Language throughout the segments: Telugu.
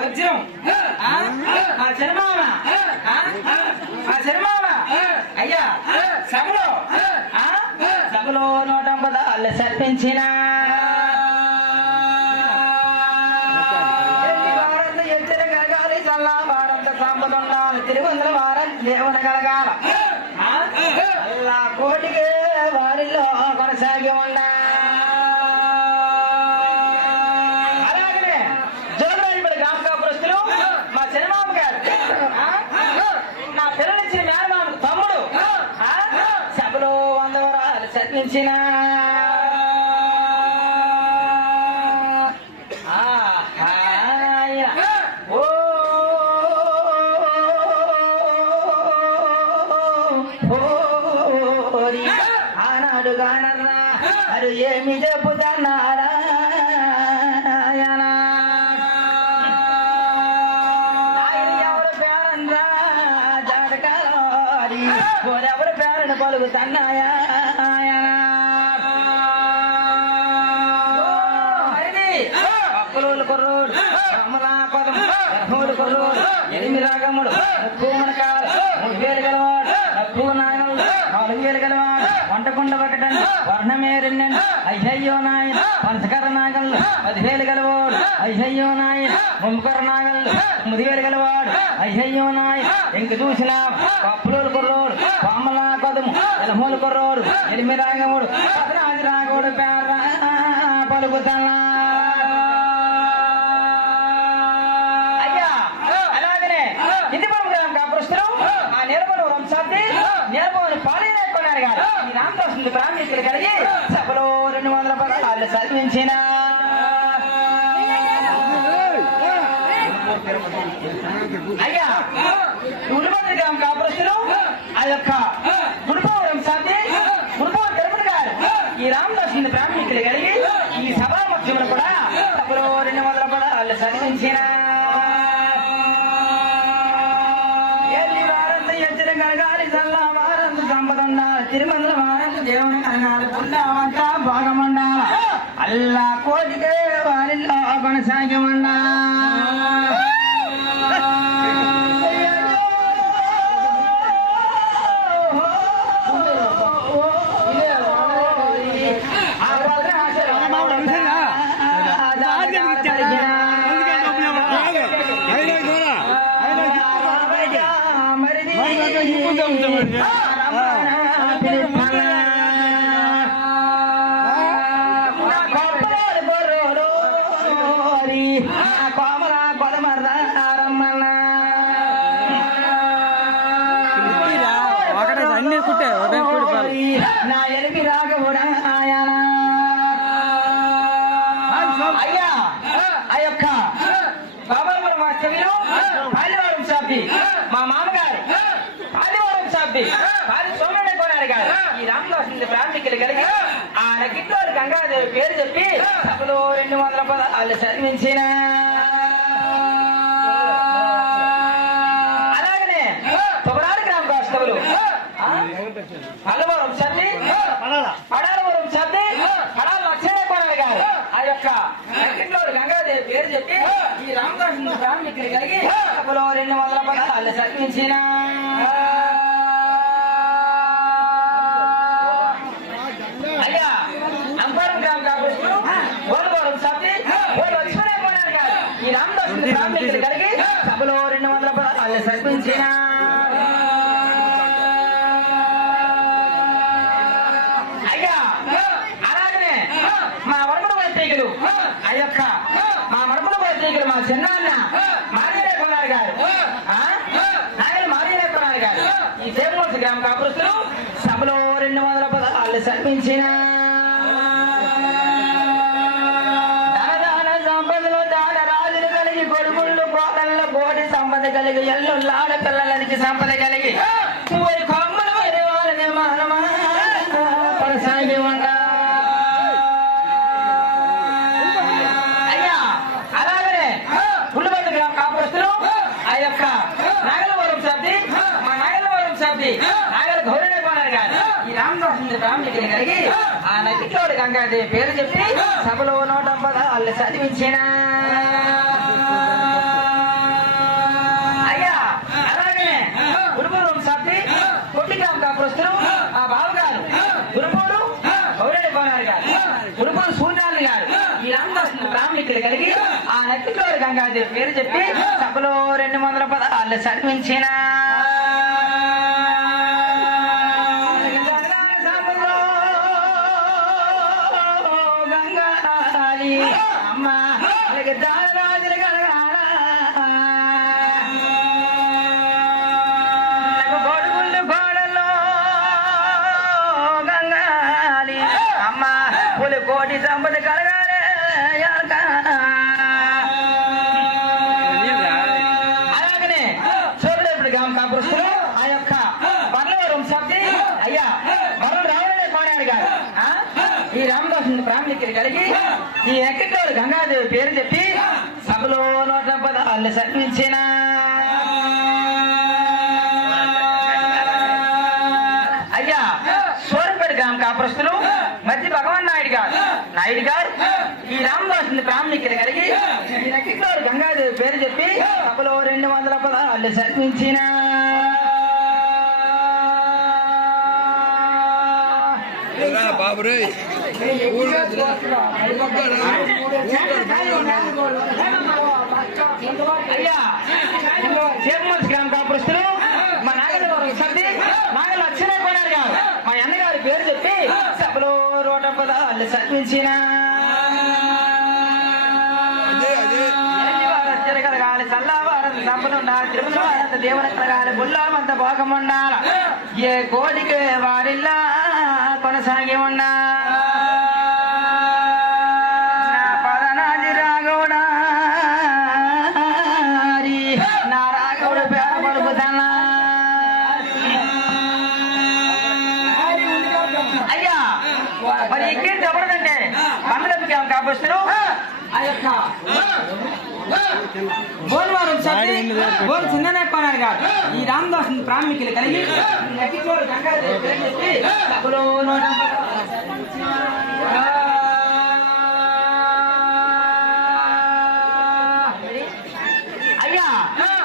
వజ్రం మా చిరమామ మా చిరమామ అయ్యా సభలో సభలో 150 వాళ్ళు సర్పించిన ఎచ్చర కలగాలి చల్లా వారంత సంపదుండాలి తిరువందల వారం దేవుని కలగాల అల్లా కోటికే వారిలో కొనసాగి ఉండా సత్నించిన ఆనాడు గానరా అది ఏమి చెప్పుతున్నారా ఎవరు పేరంద్రా జాడకాలి ఎవరు పేరను పలుకుతున్నాయా ఎనిమిది రాగముడు పూమనకాల 3000 గలవాడు నప్పు నాయనలు 4000 గలవాడు వంటకుండ ఒకటండి వర్ణమే రెండండి అయ్యయ్యో నాయన పంచకర నాగళ్ళు 10,000 గలవాడు అయ్యయ్యో నాయన ముంకర నాగళ్ళు 9,000 గలవాడు అయ్యయ్యో నాయన ఇంక చూసిన పప్పులోలు కుర్రోడు పామలా కొదము ఎలమూలు కుర్రోడు ఎనిమిది రాగముడు రాజు రాగోడు పేర పలుకుతన్నా బ్రాహ్మణులు కలిగి సభలో 200 పదాలు చదివించిన అయ్యా గుడిపల్లి గ్రామ కాపురస్తులు ఆ యొక్క గుడిపవరం సాధ్య గుడిపవరం తిరుపతి గారు ఈ రామదాసు బ్రాహ్మణులు కలిగి ఈ సభా ముఖ్యములు కూడా సభలో 200 పదాలు చదివించిన తిరుమందుల వారంత దేవుని అనాలి పుణ్యమంతా భాగమండాల అల్లా కోటికే వారిలో కొనసాగమండా నా ఎలిపి రాగబోడా అయ్యా ఆ యొక్క బాబాపురం వాస్తవ్యం ఆదివారం శాబ్ది మా మామగారు ఆదివారం శాబ్ది ఆది సోమయ్య కోనారు గారు ఈ రామదాసు బ్రాహ్మణులు కలిగి ఆ నగిట్లోని గంగాదేవి పేరు చెప్పి సభలో 200 పదాలు చదివించిన అలాగనే తొగడాడు గ్రామ వాస్తవులు పలవరం సర్ది పడాలవరం సర్ది పడాల లక్ష్మణ కోనారు గారు ఆ యొక్క నగిట్లోని గంగాదేవి పేరు చెప్పి ఈ రామదాసు బ్రాహ్మణులు కలిగి సభలో 200 పదాలు చదివించిన అయ్యా అంపారం గ్రామ కాపురస్తులు ఓలవరం సర్ది లక్ష్మణ కోనారు గారు ఈ రామదాసు బ్రాహ్మణులు కలిగి సభలో 200 పదాలు చదివించిన ఆ యొక్క మా మరపుల పత్రికలు మా చిన్నాన్న మాదిరే కొన్నారు గారు నాయన మాదిరే కొన్నారు గారు ఈ సేమూర్తి గ్రామ కాపురస్తులు సభలో 200 పదాలు సర్పించిన దాన సంపదలో దాన రాజులు కలిగి కొడుకుళ్ళు కోటల్లో కోటి సంపద కలిగి ఎల్లు ఆడపిల్లలకి సంపద కలిగి కొమ్మలు వాళ్ళని మానమా కొనసాగి ఉండా నాగల గౌరవ కోనారు గారు ఈ రామదాసు బ్రాహ్మణులు కలిగి ఆ నగిట్లోడు గంగాదేవి పేరు చెప్పి సభలో 150 వాళ్ళు చదివించిన బ్రాహ్మణికులు కలిగి ఆ నక్కిట్లోని గంగాదేవి పేరు చెప్పి సభలో 200 పదాలు చదివించిన గంగాలి అమ్మ రాజులు గొడుగుళ్ళు గోడలో గంగాలి అమ్మ పులి కోటి సంపద కలగాలి అలాగనే చూడలేప్పుడు కాపురస్తులు ఆ యొక్క బర్లవరం సబ్ది అయ్యా బర్లు రావడే కోడాడు గారు ఈ రామదాసు బ్రాహ్మణికులు కలిగి ఈ ఎక్కడోడు గంగాదేవి పేరు చెప్పి సభలో 100 పదాలు చదివించిన అయ్యా సోరంపేట గ్రామ కాపురస్తులు మధ్య భగవాన్ నాయుడు గారు ఈ రామదాసు బ్రాహ్మణికులు కలిగి ఈ ఎక్కడోడు గంగాదేవి పేరు చెప్పి సభలో 200 పదాలు చదివించిన బాబురే అయ్యా చేపమల్సి గ్రామ కాపురస్తులు మా నాగలవరం సర్ది నాగల అక్షరే కొనారు గారు మా అన్నగారి పేరు చెప్పి సభలో 100 పదాలు చదివించిన కలగాలి చల్లవారం సంపద ఉండాలి తిరుమల వారంత దేవుని కలగాలి బుల్లామంత భోగం ఉండాల ఏ కోడికి వారిల్లా కొనసాగి ఉన్నా పదనాది రాగౌడా నా రాగౌడు పేర పలుకుతానా అయ్యా మరి ఇక్కడ చెప్పడంటే బంధువులకి కాపుస్తున్నారు ఆ యొక్క బోల్వారం బోల్ చిన్ననే కొనారు గారు ఈ రామదాసు బ్రాహ్మణికులు కలిగి అయ్యా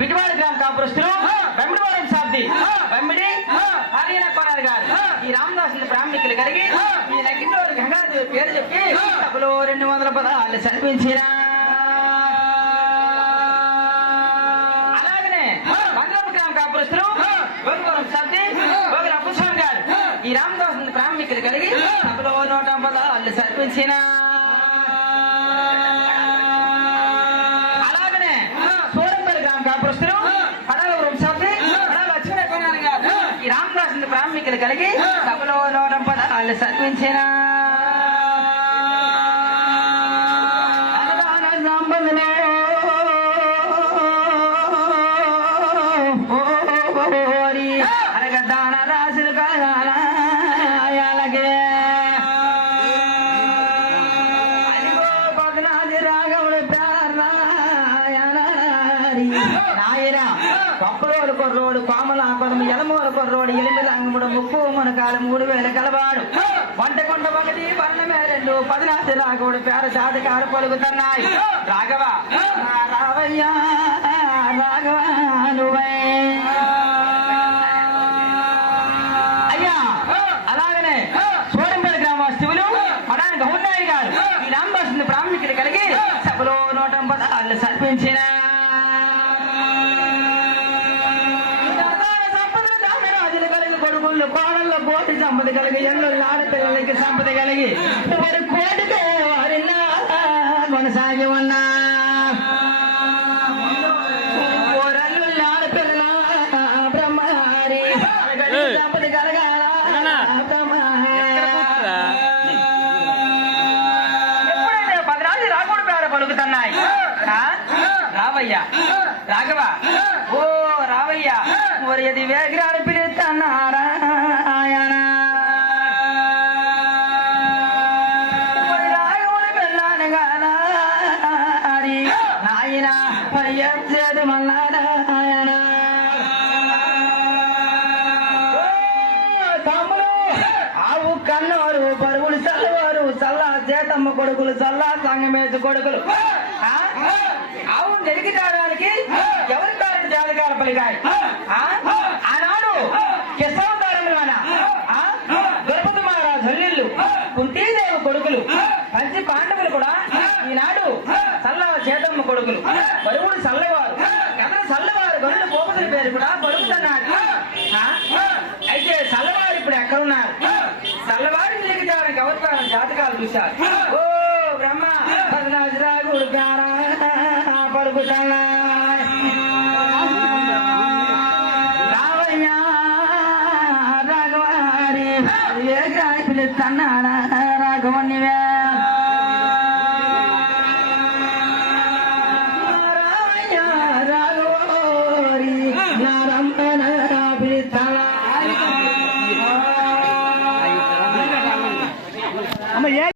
బిడ్వాడ గ్రామ కాపురస్తులు బెంబడివారం సాబ్ది బెంబడి హరియన కొనారు గారు ఈ రామదాసు బ్రాహ్మణికులు కలిగి ఈ నక్కిట్లోని గంగాదేవి పేరు చెప్పి సభలో 200 పదాలు చదివించిన ఈ రామదాసు బ్రాహ్మణికులు కలిగి సభలో 100 పదాలు చదివించిన అలాగనే సోరంపల్లి గ్రామ కాపురస్తులు పడవరం సభ్యులు లక్ష్మణ కొనాలి గారు ఈ రామదాసు బ్రాహ్మణికులు కలిగి సభలో 100 పదాలు చదివించిన కప్పులోడు కొర్రోడు పామల కొరము ఎలమూరు కొర్రోడు ఎలిమిలంగుడు ముప్పు మునకాలు 3000 కలవాడు వంటకొండ 1 వర్ణమే 2 14 రాగోడు పేర జాతకాలు పలుకుతున్నాయి రాఘవ రావయ్యా రాఘవ నువ్వే అయ్యా అలాగనే సోరంపేట గ్రామస్తులు మడాని గౌన్నాయుడు గారు ఈ రామదాసు బ్రాహ్మణికులు కలిగి సభలో 100 పదాలు చదివించిన కోడల్లో కోటి సంపద కలిగి ఎన్నో ఆడపిల్లలకి సంపద కలిగి వారి కోటితో వారిలా కొనసాగి ఉన్నా ఆడపిల్ల బ్రహ్మహారి సంపద కలగాల ఎప్పుడైతే 10 రాజు రాకూడ పేడ పలుకుతున్నాయి రావయ్యా రాఘవ ఓ రావయ్యా మరి అది వేగ్రాలు పిలుస్తున్నారా నాయన పర్యాప్తి మల్లారాయణ తమ్ముడు ఆవు కన్నోరు పరుగులు చల్లవారు చల్లా చేతమ్మ కొడుకులు చల్లా సంగమేసు కొడుకులు ఆవు నెరిగి తాగడానికి ఎవరి తారని జాతకాల పలిగాయి ఆనాడు కిసవతారంలోన ద్రౌపది మహారాజు కుంతీదేవి కొడుకులు పంచి పాండవులు కూడా ఈనాడు సీతమ్మ కొడుకులు బరువుడు చల్లవారు కథ చల్లవారు గరుడు భూపతుల పేరు కూడా బరుకుతున్నాడు. అయితే చల్లవారు ఇప్పుడు ఎక్కడున్నారు? చల్లవారి నిలిగిటానికి అవతారం జాతకాలు చూశారు. ఓ బ్రహ్మ పద్నాజరాగుడు గారా